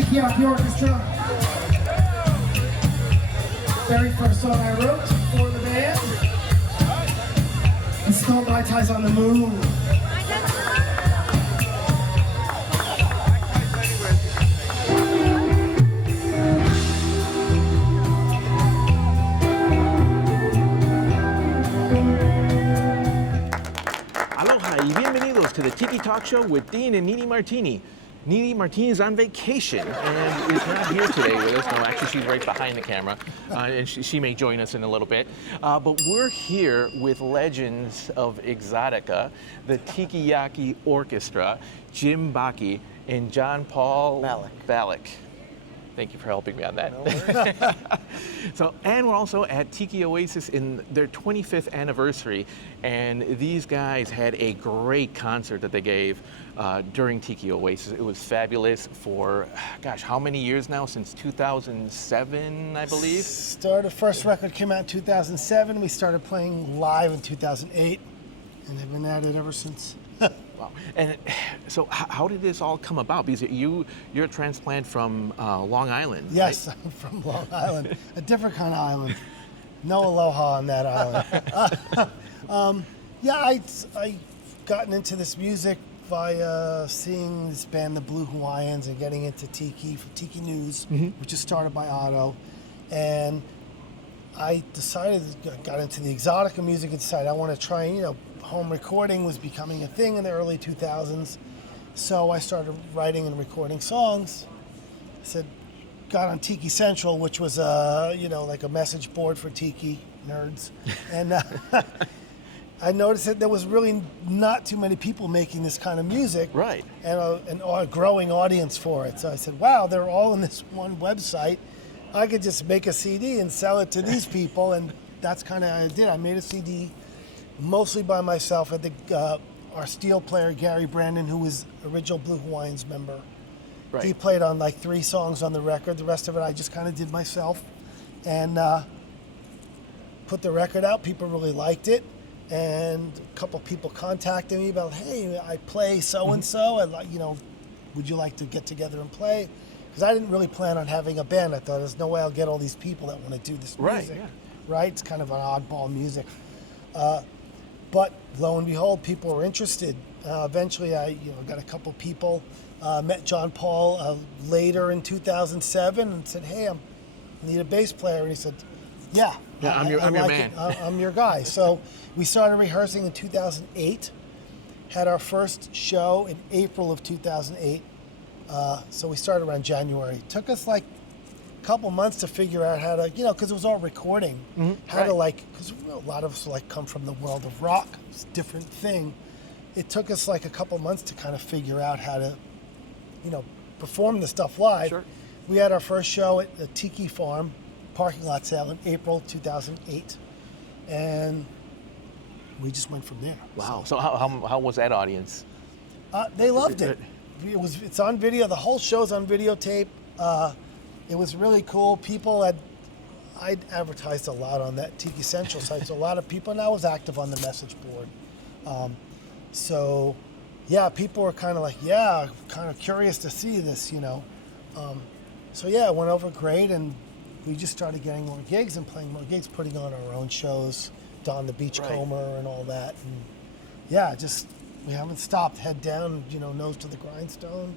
Tikiyaki Orchestra. Very first song I wrote for the band. It's called My Ties on the Moon. Aloha y bienvenidos to the Tiki Talk Show with Dean and Niri Martini. Niri Martini is on vacation and is not here today with us. No, actually, she's right behind the camera, and she may join us in a little bit. But we're here with legends of Exotica, the Tikiyaki Orchestra, Jim Bacchi, and Jonpaul Balak. Thank you for helping me on that. No worries. So, and we're also at Tiki Oasis in their 25th anniversary, and these guys had a great concert that they gave during Tiki Oasis. It was fabulous for, gosh, how many years now? Since 2007, I believe? First record came out in 2007. We started playing live in 2008, and they've been at it ever since. Wow. And so how did this all come about? Because you're a transplant from Long Island. Yes, right? I'm from Long Island, a different kind of island. No aloha on that island. Yeah, I gotten into this music via seeing this band, the Blue Hawaiians, and getting into Tiki for Tiki News, which is started by Otto. And I got into the Exotica music and decided I want to try, home recording was becoming a thing in the early 2000s. So I started writing and recording songs. Got on Tiki Central, which was like a message board for Tiki nerds. And I noticed that there was really not too many people making this kind of music. Right. And a growing audience for it. So I said, wow, they're all in this one website. I could just make a CD and sell it to these people. And that's kind of how I did. I made a CD mostly by myself. I think our steel player, Gary Brandon, who was original Blue Hawaiians member, Right. he played on like 3 songs on the record. The rest of it I just kind of did myself. And put the record out. People really liked it. And a couple people contacted me about, hey, I play so-and-so. Would you like to get together and play? Because I didn't really plan on having a band. I thought there's no way I'll get all these people that want to do this music. Yeah. Right? It's kind of an oddball music. But lo and behold, people were interested. Eventually, I got a couple people. Met Jonpaul later in 2007 and said, hey, I need a bass player. And he said, yeah, I'm your man. I'm your guy. So we started rehearsing in 2008, had our first show in April of 2008. So we started around January. It took us like a couple months to figure out how to, because it was all recording, how to because a lot of us come from the world of rock. It's a different thing. It took us like a couple months to kind of figure out how to, perform the stuff live. Sure. We had our first show at the Tiki Farm parking lot sale in April 2008, and we just went from there. Wow. So how was that audience? They loved it. It's on video. The whole show's on videotape. It was really cool. I'd advertised a lot on that Tiki Central site, so a lot of people, and I was active on the message board. So, yeah, people were kind of like, kind of curious to see this, So, yeah, it went over great, and we just started getting more gigs and playing more gigs, putting on our own shows, Don the Beachcomber and all that. And, yeah, we haven't stopped, head down, nose to the grindstone.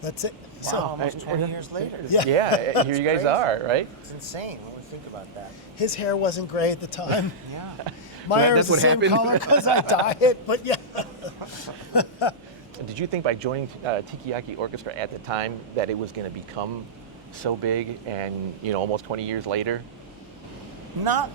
That's it. Wow, So, almost 20 years later. Yeah, here you guys are, right? It's insane when we think about that. his hair wasn't gray at the time. Yeah. My hair is the same color because I dye it, but yeah. Did you think by joining Tikiyaki Orchestra at the time that it was going to become so big and, almost 20 years later? Not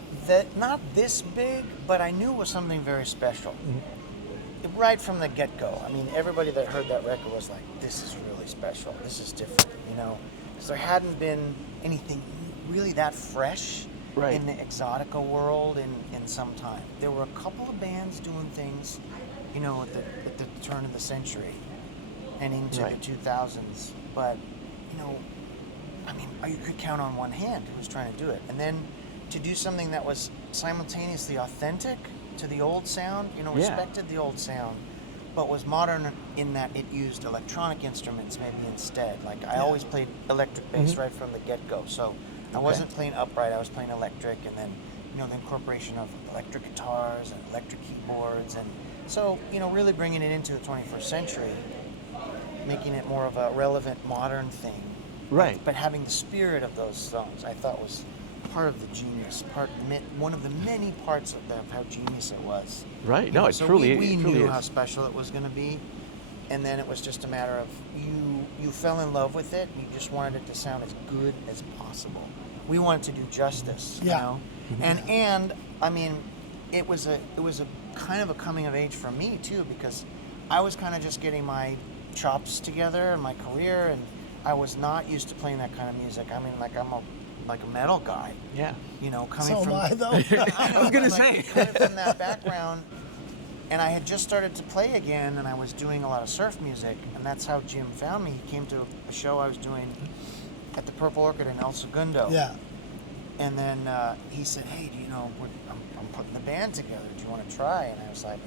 this big, but I knew it was something very special. Mm-hmm. Right from the get-go. I mean, everybody that heard that record was like, this is really special. This is different, because there hadn't been anything really that fresh in the Exotica world in some time. There were a couple of bands doing things, at the turn of the century and into the 2000s. But, you could count on one hand who was trying to do it. And then to do something that was simultaneously authentic to the old sound, respected the old sound, but was modern in that it used electronic instruments maybe instead. Like I always played electric bass right from the get-go, so I wasn't playing upright, I was playing electric, and then, you know, the incorporation of electric guitars and electric keyboards, and so, you know, really bringing it into the 21st century, making it more of a relevant modern thing. Right. But having the spirit of those songs, I thought was part of the genius, one of the many parts of how genius it was. Right. You No, know, it so truly, we it truly knew is. how special it was going to be, and then it was just a matter of you fell in love with it. You just wanted it to sound as good as possible. We wanted to do justice, you know, and I mean, it was a kind of a coming of age for me too, because I was kind of just getting my chops together in my career, and I was not used to playing that kind of music. I mean, like I'm a metal guy. Yeah. You know, coming So from am I, though. I was gonna say. coming from that background, and I had just started to play again, and I was doing a lot of surf music, and that's how Jim found me. He came to a show I was doing at the Purple Orchid in El Segundo. Yeah. And then he said, "Hey, do you know, I'm putting the band together. Do you want to try?" And I was like,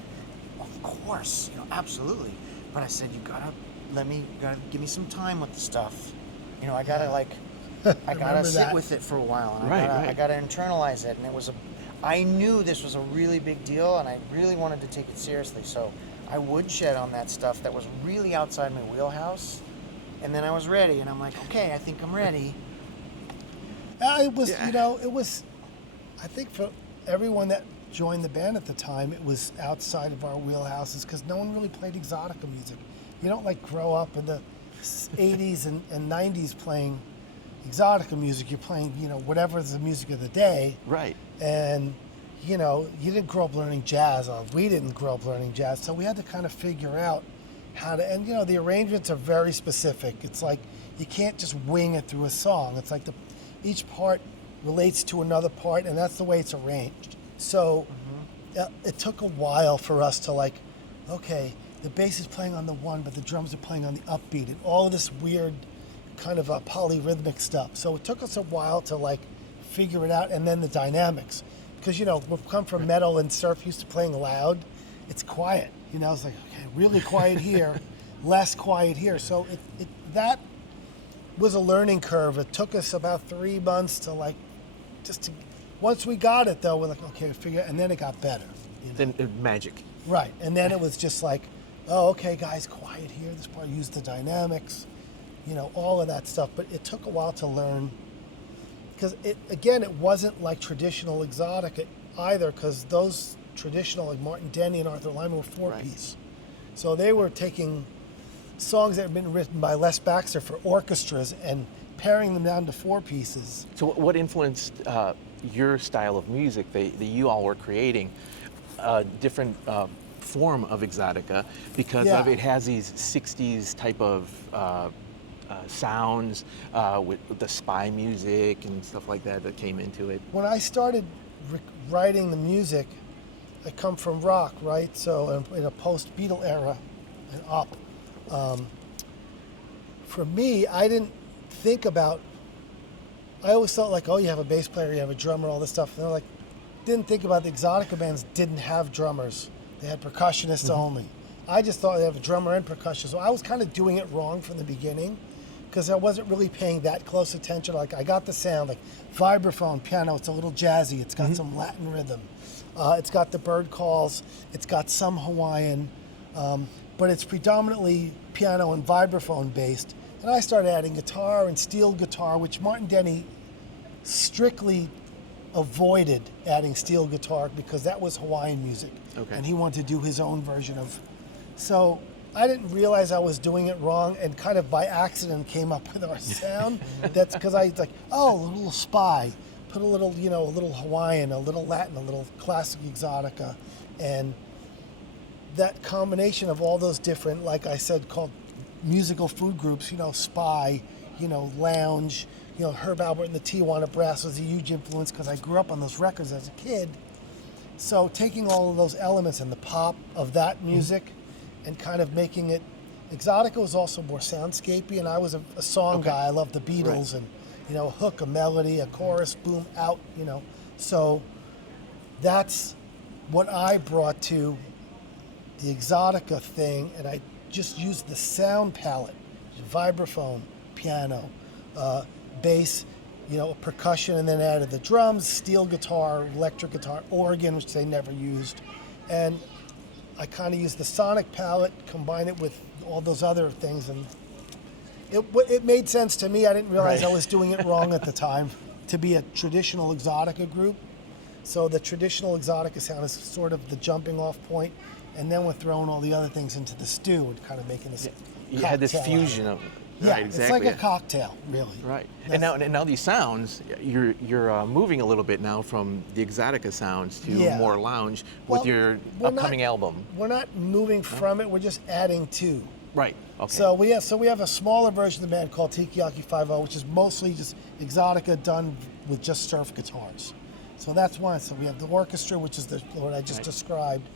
"Of course, you know, absolutely." But I said, "You gotta give me some time with the stuff. You know, I gotta I gotta remember sit that. with it for a while, and Right, I gotta internalize it." And I knew this was a really big deal, and I really wanted to take it seriously. So I would shed on that stuff that was really outside my wheelhouse, and then I was ready. And I'm like, okay, I think I'm ready. It was, you know, it was, I think for everyone that joined the band at the time, it was outside of our wheelhouses because no one really played Exotica music. You don't like grow up in the 80s and 90s playing Exotica music. You're playing, you know, whatever's the music of the day. Right. And, you know, you didn't grow up learning jazz, or we didn't grow up learning jazz. So we had to kind of figure out how to, and, you know, the arrangements are very specific. It's like you can't just wing it through a song. It's like each part relates to another part, and that's the way it's arranged. So it took a while for us to like, okay, the bass is playing on the one, but the drums are playing on the upbeat, and all of this weird kind of polyrhythmic stuff. So it took us a while to like figure it out, and then the dynamics. Because, you know, we've come from metal and surf used to playing loud. It's quiet, you know, it's like, okay, really quiet here, less quiet here. So that was a learning curve. It took us about 3 months to like, once we got it though, we're like, okay, figure it, and then it got better. You know? Then magic. Right, and then it was just like, oh, okay, guys, quiet here. This part, use the dynamics, you know, all of that stuff. But it took a while to learn, because it wasn't like traditional Exotica either, because those traditional, like Martin Denny and Arthur Lyman, were 4-piece. So they were taking songs that had been written by Les Baxter for orchestras and paring them down to 4 pieces. So what influenced your style of music that you all were creating? A different form of Exotica because of it has these 60s type of sounds with the spy music and stuff like that came into it. When I started writing the music, I come from rock, right? So in a post-Beatle era and up, for me, I didn't think about, I always thought like, oh, you have a bass player, you have a drummer, all this stuff. And they're like, didn't think about the Exotica bands didn't have drummers. They had percussionists only. I just thought they have a drummer and percussion. So I was kind of doing it wrong from the beginning because I wasn't really paying that close attention. Like I got the sound, like vibraphone, piano, it's a little jazzy. It's got some Latin rhythm. It's got the bird calls. It's got some Hawaiian, but it's predominantly piano and vibraphone based. And I started adding guitar and steel guitar, which Martin Denny strictly avoided adding steel guitar because that was Hawaiian music. Okay. And he wanted to do his own version of. So I didn't realize I was doing it wrong, and kind of by accident came up with our sound. That's because I was like, oh, a little spy, put a little, you know, a little Hawaiian, a little Latin, a little classic Exotica, and that combination of all those different, like I said, called musical food groups, you know, Spy, you know, Lounge, you know, Herb Albert and the Tijuana Brass was a huge influence because I grew up on those records as a kid. So taking all of those elements and the pop of that music and kind of making it, Exotica was also more soundscapey, and I was a song guy. I loved the Beatles and, you know, a hook, a melody, a chorus, boom, out, you know. So that's what I brought to the Exotica thing, and I just used the sound palette, vibraphone, piano, bass, percussion, and then added the drums, steel guitar, electric guitar, organ, which they never used. And I kind of used the sonic palette, combined it with all those other things, and it made sense to me. I didn't realize I was doing it wrong at the time to be a traditional Exotica group. So the traditional Exotica sound is sort of the jumping off point, and then we're throwing all the other things into the stew and kind of making this. You had this fusion of it. Yeah, Right, exactly. it's like a cocktail, really. Right. And now these sounds, you're moving a little bit now from the Exotica sounds to more lounge with your upcoming album. We're not moving from it. We're just adding to. Right. Okay. So we have a smaller version of the band called Tikiyaki 50, which is mostly just Exotica done with just surf guitars. So that's one. So we have the orchestra, which is what I just described,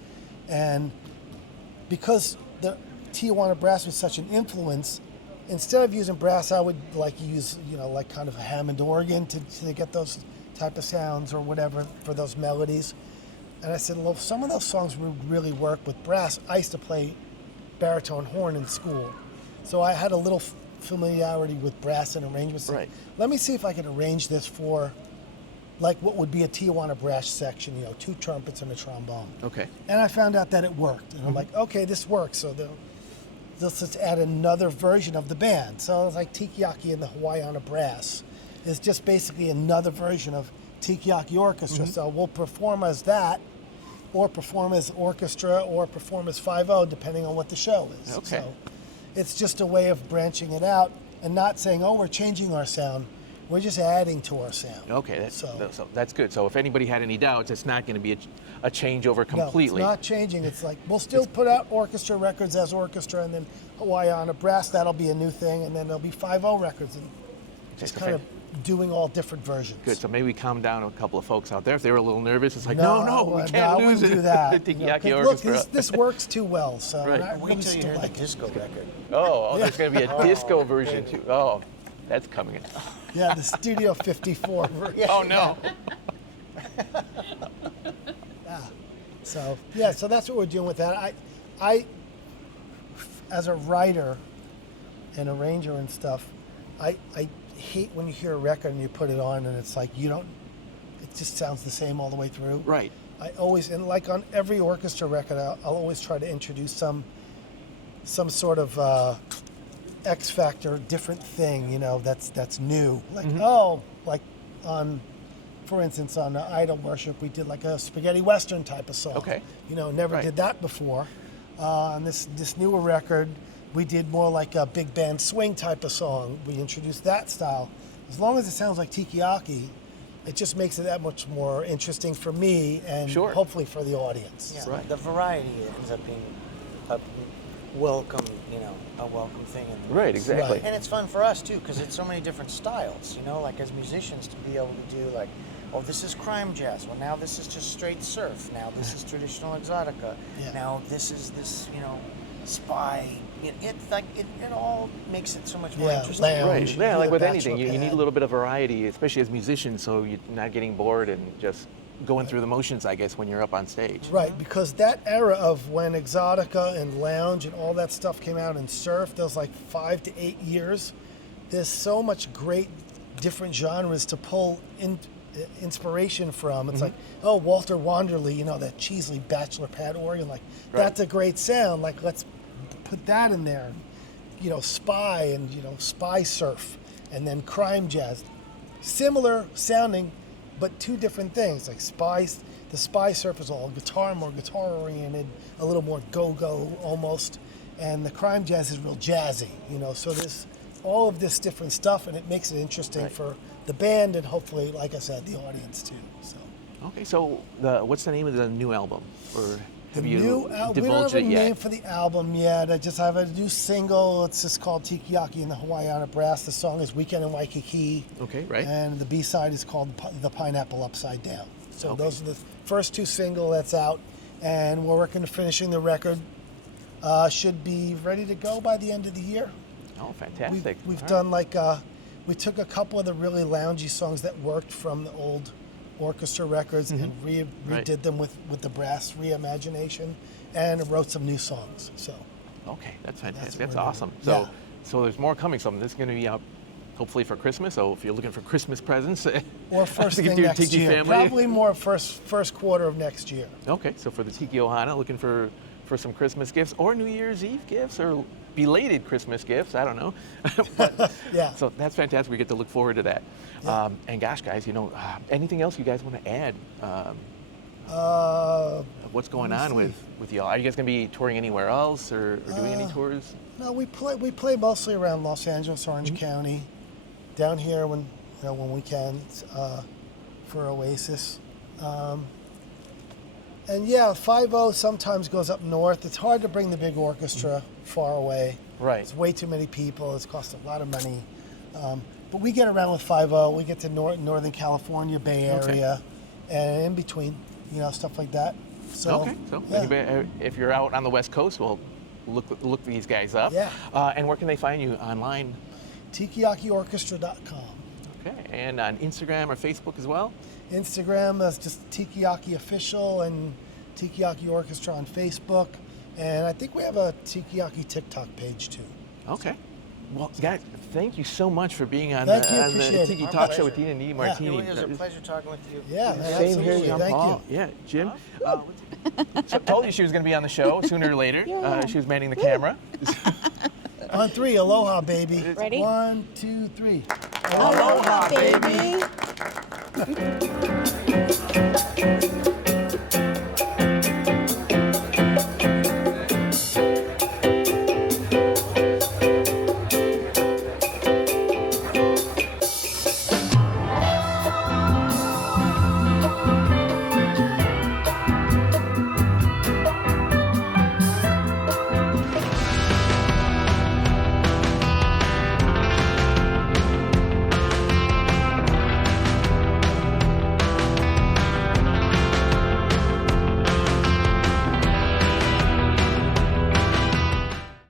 and because the Tijuana brass was such an influence, instead of using brass, I would use like kind of a Hammond organ to get those type of sounds or whatever for those melodies. And I said, well, some of those songs would really work with brass. I used to play baritone horn in school, so I had a little familiarity with brass and arrangements. Right. Let me see if I can arrange this for like what would be a Tijuana brass section, 2 trumpets and a trombone. Okay. And I found out that it worked. And I'm like, okay, this works. So let's add another version of the band. So it's like Tikiyaki and the Hawaiiana Brass is just basically another version of Tikiyaki Orchestra. So we'll perform as that, or perform as orchestra, or perform as 5/0, depending on what the show is. Okay. So it's just a way of branching it out and not saying, oh, we're changing our sound. We're just adding to our sound. Okay, so that's good. So if anybody had any doubts, it's not going to be a changeover completely. No, it's not changing. It's like we'll still put out orchestra records as orchestra, and then Hawaiiana Brass, that'll be a new thing, and then there'll be 5/0 records, and just kind of doing all different versions. Good. So maybe we calm down a couple of folks out there if they were a little nervous. It's like no, we can't lose wouldn't it. do that. The Tikiyaki Orchestra. Orchestra. This works too well. So Right. Wait till you hear the disco record. Oh, there's going to be a disco version too. Oh, that's coming in. Yeah, the Studio 54 version. Oh no. So that's what we're doing with that. I as a writer and arranger and stuff, I hate when you hear a record and you put it on and it's like it just sounds the same all the way through. Right. I always, and like on every orchestra record, I'll always try to introduce some sort of X factor, different thing, that's new. Like like on, for instance, on Idol Worship, we did like a spaghetti western type of song. Okay. Never did that before. On this newer record, we did more like a big band swing type of song. We introduced that style. As long as it sounds like Tikiyaki, it just makes it that much more interesting for me and hopefully for the audience. Yeah, So, the variety ends up being a welcome, a welcome thing. Right, exactly. Right. And it's fun for us too, because it's so many different styles. Like as musicians, to be able to do like, oh, this is crime jazz. Well, now this is just straight surf. Now this is traditional Exotica. Yeah. Now this is this, spy. It all makes it so much more interesting. lounge. Right. Yeah, like with bachelor anything, you need a pad. little bit of variety, especially as musicians, so you're not getting bored and just going through the motions, I guess, when you're up on stage. Right, because that era of when Exotica and lounge and all that stuff came out in surf, those like 5 to 8 years, there's so much great different genres to pull inspiration from. It's like, oh, Walter Wanderley, that cheesy bachelor pad organ, like that's a great sound. Like let's put that in there. Spy and spy surf, and then crime jazz, similar sounding, but 2 different things. Like the spy surf is all more guitar oriented, a little more go-go almost, and the crime jazz is real jazzy. So there's all of this different stuff, and it makes it interesting for the band and hopefully, like I said, the audience too. So. Okay, so what's the name of the new album? Or have you We don't divulged have a it yet? name for the album yet. I just have a new single. It's just called Tikiyaki and the Hawaiiana Brass. The song is Weekend in Waikiki. Okay, right. And the B-side is called The Pineapple Upside Down. So Okay. those are the first 2 singles that's out. And we're working to finishing the record. Should be ready to go by the end of the year. Oh, fantastic. We've All done like, we took a couple of the really loungy songs that worked from the old orchestra records and Right. redid them with the brass reimagination, and wrote some new songs. So Okay, that's fantastic. what That's we're awesome. doing. So, Yeah. so there's more coming. So this is going to be out hopefully for Christmas. So if you're looking for Christmas presents, or first to give thing to your next Tiki year, family. probably more first quarter of next year. Okay, so for the Tiki Ohana, looking for some Christmas gifts or New Year's Eve gifts or belated Christmas gifts. I don't know. But, Yeah. So that's fantastic. We get to look forward to that. Yeah. And gosh, guys, anything else you guys want to add? What's going on with y'all? Are you guys going to be touring anywhere else or doing any tours? No, we play mostly around Los Angeles, Orange Mm-hmm. County, down here when we can for Oasis. And yeah, 5-0 sometimes goes up north. It's hard to bring the big orchestra far away. Right. It's way too many people. It's cost a lot of money. But we get around with 5-0. We get to Northern California, Bay Area, and in between, stuff like that. So, Okay, so yeah. anybody, if you're out on the West Coast, well, look these guys up. Yeah. And where can they find you online? TikiyakiOrchestra.com. Okay, and on Instagram or Facebook as well? Instagram is just Tikiyaki Official and Tikiyaki Orchestra on Facebook. And I think we have a Tikiyaki TikTok page too. Okay. Well, guys, thank you so much for being on Thank you, the appreciate it. Tiki My Talk Show with pleasure. Dean and Niri It Martini. was a pleasure talking with you. Yeah, Same here, absolutely. Thank Jonpaul. you. Yeah, Jim. So told you she was going to be on the show sooner or later. She was manning the camera. On 3, Aloha, baby. Ready? 1, 2, 3. Aloha, baby.